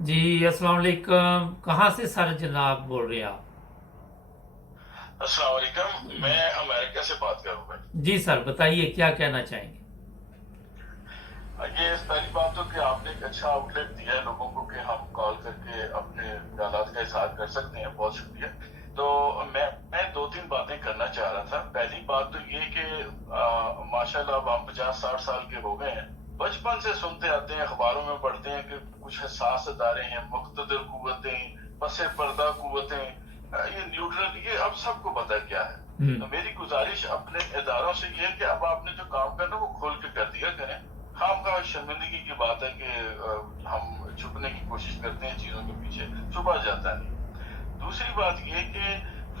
जी अस्सलाम वालेकुम। कहाँ से सर जनाब बोल रहे हैं आप? अस्सलाम वालेकुम। मैं अमेरिका से बात कर रहा हूँ भाई। जी सर, बताइए क्या कहना चाहेंगे। ये पहली बात तो कि आपने एक अच्छा आउटलेट दिया है लोगों को कि हम कॉल करके अपने ख्यालात का इजहार कर सकते हैं। बहुत शुक्रिया। तो मैं दो तीन बातें करना चाह रहा था। पहली बात तो ये कि माशाल्लाह अब हम 50-60 साल के हो गए हैं। बचपन से सुनते आते हैं, अखबारों में पढ़ते हैं कि कुछ हसास अदारे हैं, मुख्तदिर कुव्वतें, पसे पर्दा कुव्वतें, ये न्यूट्रल, ये अब सबको पता है क्या है। तो मेरी गुजारिश अपने इदारों से ये है कि अब आपने जो काम करना वो खोल के कर दिया करें। खाम खा शर्मिंदगी की बात है कि हम छुपने की कोशिश करते हैं चीजों के पीछे, छुपा जाता नहीं। दूसरी बात ये कि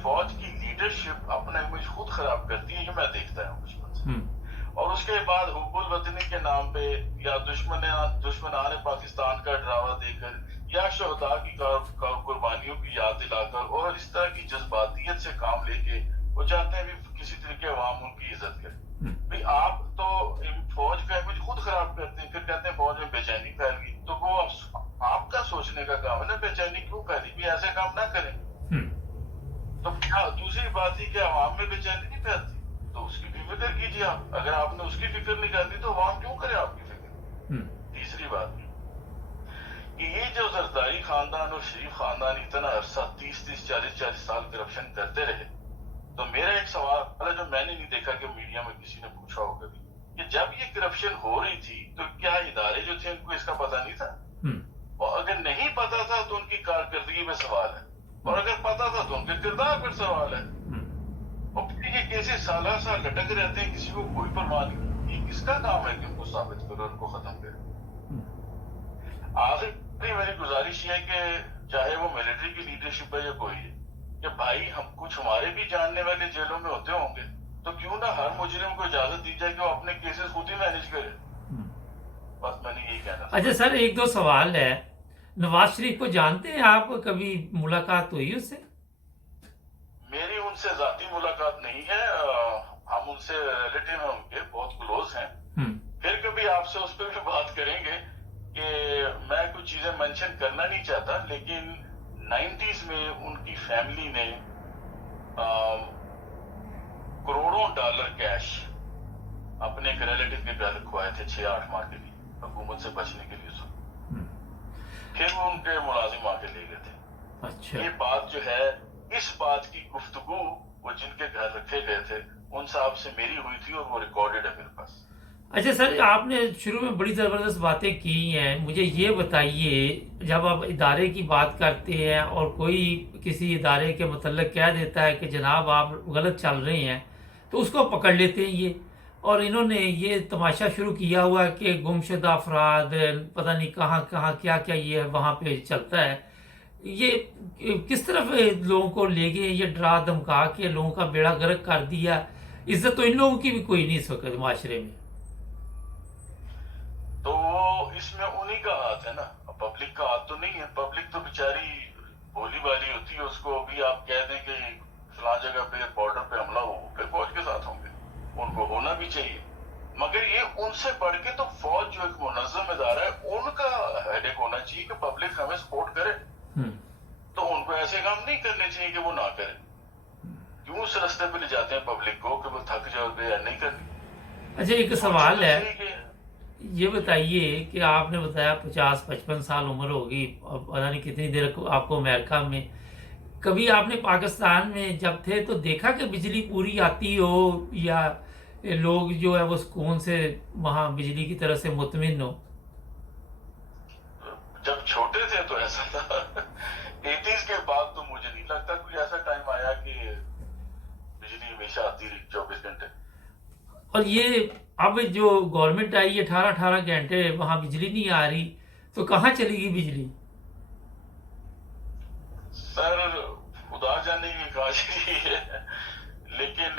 फौज की लीडरशिप अपना इमेज खुद खराब करती है, ये मैं देखता हूँ बचपन से। और उसके बाद हुब्बुल वतनी के नाम पे या दुश्मनान पाकिस्तान का ड्रामा देकर या शहदा की कुर्बानियों की याद दिलाकर और इस तरह की जज्बातियत से काम लेके वो चाहते हैं भी किसी तरीके अवाम उनकी इज्जत करे। भाई आप तो फौज का इमेज खुद खराब करते हैं, फिर कहते हैं फौज में बेचैनी फैल गई। तो वो आपका सोचने का काम है ना, बेचैनी क्यों फैली, भी ऐसे काम ना करें। तो क्या दूसरी बात ही कि अवाम में बेचैनी नहीं फैलती, तो उसकी भी फिक्र कीजिए आप। अगर आपने उसकी फिक्र नहीं करनी तो अवाम क्यों करे आपकी फिक्र। तीसरी बात कि ये जो जरदारी खानदान और शरीफ खानदान इतना अरसा 30-30, 40-40 साल करप्शन करते रहे, तो मेरा एक सवाल है जो मैंने नहीं देखा कि मीडिया में किसी ने पूछा हो कभी, कि जब ये करप्शन हो रही थी तो क्या इदारे जो थे उनको इसका पता नहीं था? और अगर नहीं पता था तो उनकी कारकर्दगी में सवाल है, और अगर पता था तो उनके किरदार पर सवाल है। और फिर ये केसेस साल साल लटक रहते हैं, किसी को कोई परवाह नहीं। ये किसका काम है कि उनको साबित करो, उनको खत्म करो। आखिर मेरी गुजारिश ये है कि चाहे वो मिलिट्री की लीडरशिप है या कोई है, कि भाई हम कुछ हमारे भी जानने वाले जेलों में होते होंगे, तो क्यों ना हर मुजरिम को इजाजत दी जाए कि वो अपने केसेस खुद ही मैनेज करे। बस मैंने यही कहना था। अच्छा सर, एक दो सवाल है। नवाज शरीफ को जानते हैं आप? कभी मुलाकात हुई उससे? मेरी उनसे जाती मुलाकात नहीं है। हम उनसे रिलेटिव हैं, उनके बहुत क्लोज हैं। फिर कभी आपसे उस पर भी बात करेंगे कि मैं कुछ चीजें मेंशन करना नहीं चाहता, लेकिन 90s में उनकी फैमिली ने करोड़ों डॉलर कैश अपने एक रिलेटिव के घर रखवाए थे 6-8 माह के लिए, हुकूमत से बचने के लिए। फिर वो उनके मुलाजिम आके ले गए थे। अच्छा। ये बात जो है, इस बात की गुफ्तगू वो जिनके घर रखे गए थे उन साहब से मेरी हुई थी और वो रिकॉर्डेड है मेरे पास। अच्छा सर, आपने शुरू में बड़ी ज़बरदस्त बातें की हैं। मुझे ये बताइए, जब आप इदारे की बात करते हैं और कोई किसी इदारे के मतलब कह देता है कि जनाब आप गलत चल रहे हैं, तो उसको पकड़ लेते हैं ये। और इन्होंने ये तमाशा शुरू किया हुआ है कि गुमशुदा अफराद पता नहीं कहाँ कहाँ क्या क्या ये वहाँ पे चलता है। ये किस तरफ लोगों को ले गए, ये डरा धमका के लोगों का बेड़ा गर्क कर दिया। इज्जत तो इन लोगों की भी कोई नहीं इस वक्त माशरे में। तो वो इसमें उन्हीं का हाथ है ना, पब्लिक का हाथ तो नहीं है। पब्लिक तो बेचारी भोली भाली होती है, उसको अभी आप कह दें कि फला जगह पे बॉर्डर पे हमला हो, फिर फौज के साथ होंगे। उनको होना भी चाहिए, मगर ये उनसे बढ़ के तो फौज जो एक मुनज़्ज़म इदारा है उनका हेडेक होना चाहिए कि पब्लिक हमें सपोर्ट करे। तो उनको ऐसे काम नहीं करने चाहिए कि वो ना करें। क्यों उस रास्ते पे ले जाते हैं पब्लिक को कि वो थक जाओगे या नहीं करनी। अच्छा, एक सवाल है। ये बताइए कि आपने बताया 50-55 साल उम्र होगी और पता नहीं कितनी देर आपको अमेरिका में। कभी आपने पाकिस्तान में जब थे तो देखा कि बिजली पूरी आती हो, या लोग जो है वो सुकून से वहाँ बिजली की तरह से मुतमिन हो? जब छोटे थे तो ऐसा था। 80s के बाद तो मुझे नहीं लगता कोई ऐसा टाइम आया कि बिजली हमेशा आती रही 24 घंटे। और ये अब जो गवर्नमेंट आई, 18-18 घंटे वहाँ बिजली नहीं आ रही, तो कहाँ चली गई बिजली? सर खुदा जाने की काशी है, लेकिन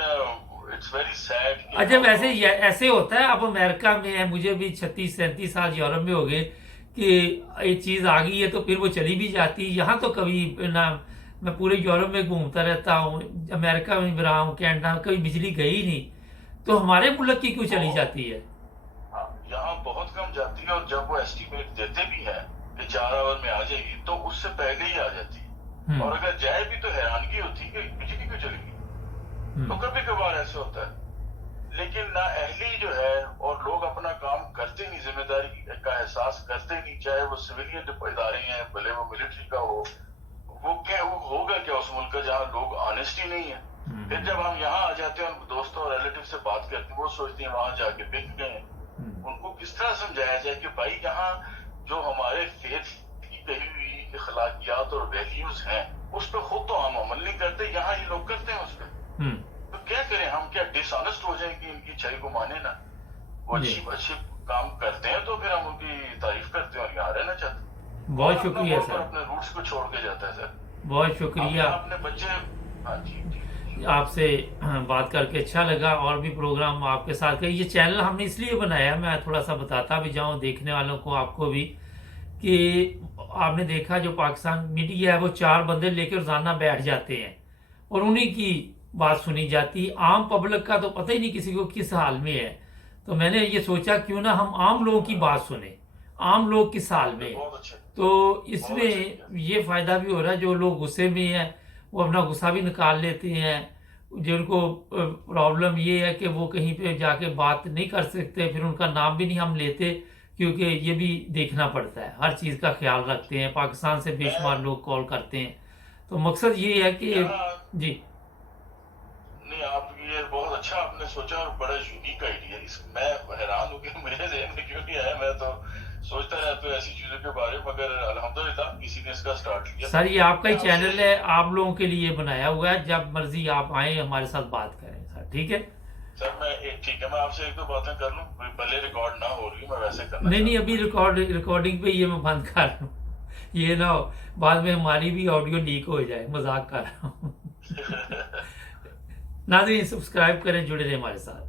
इट्स वेरी सैड कि अच्छा, वैसे ऐसे होता है। अब अमेरिका में है, मुझे भी 36-37 साल यूरोप में हो गए कि एक चीज़ आ गई है तो फिर वो चली भी जाती है। यहाँ तो कभी ना, मैं पूरे यूरोप में घूमता रहता हूँ, अमेरिका में भी रहा हूँ, कनाडा, कभी बिजली गई नहीं। तो हमारे मुल्क की क्यों चली जाती है? यहाँ बहुत कम जाती है। और जब वो एस्टिमेट देते भी हैं कि कि 4 आवर में आ जाएगी, तो उससे पहले ही आ जाती है। और अगर जाए भी तो हैरानगी होती है कि बिजली क्यों चलेगी। तो कभी कभार ऐसे होता है, लेकिन ना अहली जो है और लोग अपना काम करते नहीं, जिम्मेदारी का एहसास करते नहीं, चाहे वो सिविलियन इदारे हैं, भले वो मिलिट्री का हो, वो होगा क्या उस मुल्क का जहाँ लोग ऑनेस्टी नहीं है। फिर जब हम यहाँ आ जाते हैं, उन दोस्तों और रिलेटिव से बात करते हैं, वो सोचते हैं वहां जाके बिक गए। उनको किस तरह समझाया जाए कि भाई यहाँ जो हमारे फेथ की कही हुई अखलाकियात और वैल्यूज हैं, उस पर खुद तो हम अमल नहीं करते, यहाँ ये लोग करते हैं उस पर। तो क्या करें हम, क्या डिसऑनेस्ट हो जाए कि इनकी अच्छाई को माने ना। वो अच्छे काम करते हैं तो फिर हम उनकी तारीफ करते हैं और यहाँ रहना चाहते हैं। बहुत शुक्रिया सर, अपने रूट्स को छोड़ के जाता है सर। बहुत शुक्रिया। अपने बच्चे, हाँ जी, आपसे बात करके अच्छा लगा, और भी प्रोग्राम आपके साथ का। ये चैनल हमने इसलिए बनाया, मैं थोड़ा सा बताता भी जाऊं देखने वालों को, आपको भी, कि आपने देखा जो पाकिस्तान मीडिया है वो 4 बंदे लेकर रोजाना बैठ जाते हैं और उन्हीं की बात सुनी जाती। आम पब्लिक का तो पता ही नहीं किसी को किस हाल में है। तो मैंने ये सोचा क्यों ना हम आम लोगों की बात सुने, आम लोग किस हाल में। तो इसमें ये फायदा भी हो रहा है, जो लोग गुस्से में हैं वो अपना गुस्सा भी निकाल लेते हैं। जिनको प्रॉब्लम ये है कि वो कहीं पे जाके बात नहीं कर सकते, फिर उनका नाम भी नहीं हम लेते, क्योंकि ये भी देखना पड़ता है, हर चीज़ का ख्याल रखते हैं। पाकिस्तान से बेशुमार लोग कॉल करते हैं। तो मकसद ये है कि जी नहीं, आप ये बहुत अच्छा आपने सोचा और बड़ा यूनिक आइडिया। मैं हैरान हूँ कि मेरे ज़हन में क्यों नहीं आया। मैं तो सोचता रहता हूँ ऐसी चीजों के बारे में, मगर अल्हम्दुलिल्लाह किसी ने इसका स्टार्ट किया। सर ये आपका ही चैनल है, आप लोगों के लिए बनाया हुआ है, जब मर्जी आप आए हमारे साथ बात करें सर, ठीक है सर। ठीक है, मैं आपसे 1-2 बातें कर लूँ, भले रिकॉर्ड ना हो रही, मैं वैसे करना नहीं अभी रिकॉर्डिंग पे ये मैं बंद कर रहा हूँ, ये ना हो बाद में हमारी भी ऑडियो लीक हो जाए, मजाक कर रहा हूँ। नाज़रीन सब्सक्राइब करें, जुड़े रहे हमारे साथ।